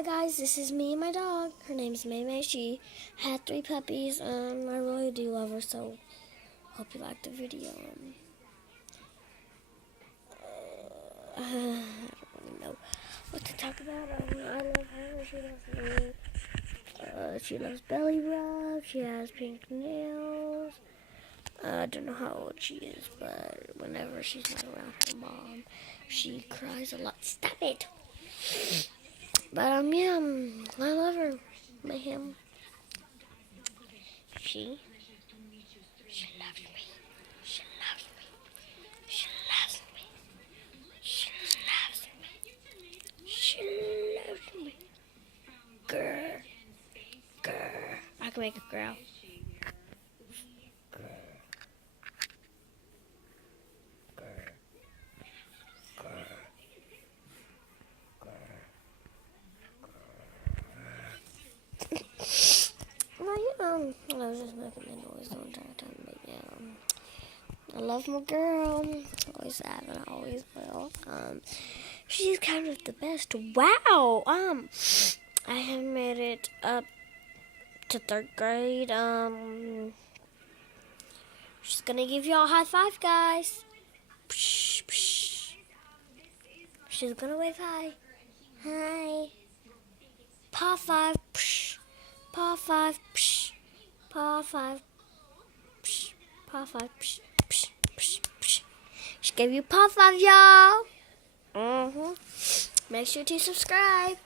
Hi guys, this is me and my dog. Her name's May May. She had 3 puppies, and I really do love her, so hope you liked the video. I don't really know what to talk about. I love her. She loves me. She loves belly rub. She has pink nails. I don't know how old she is, but whenever she's not around her mom, she cries a lot. Stop it! But yeah, I love her. By him. She loves me. She loves me. She loves me. She loves me. She loves me. Grr. Grr. I can make a growl. Well, I was just making the noise the entire time, but yeah, I love my girl. Always have and I always will. She's kind of the best. Wow. I have made it up to 3rd grade. She's gonna give y'all a high five, guys. Psh, psh. She's gonna wave hi. Hi. Paw 5. Psh. Paw 5. Psh. Paw 5. Psh. Paw 5. Psh. Psh. Psh. Psh. She gave you paw 5, y'all. Make sure to subscribe.